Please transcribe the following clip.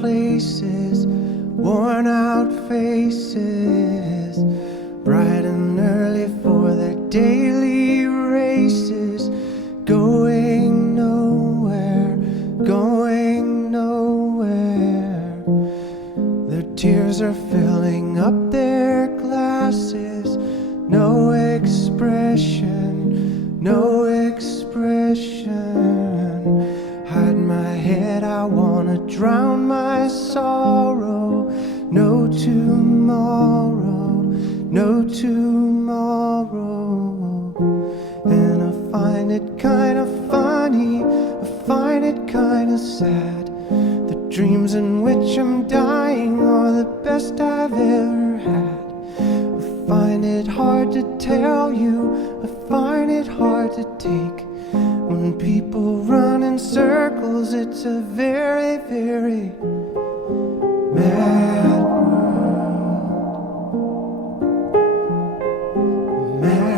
places, worn out faces, bright and early for their daily races, going nowhere, going nowhere. Their tears are filling up their glasses, no expression, no expression. Hide my head, I wanna drown my sorrow. No tomorrow, no tomorrow. And I find it kinda funny, I find it kinda sad. The dreams in which I'm dying are the best I've ever had. I find it hard to tell you, I find it hard to take. When people run in circles, it's a very, very mad world. Mad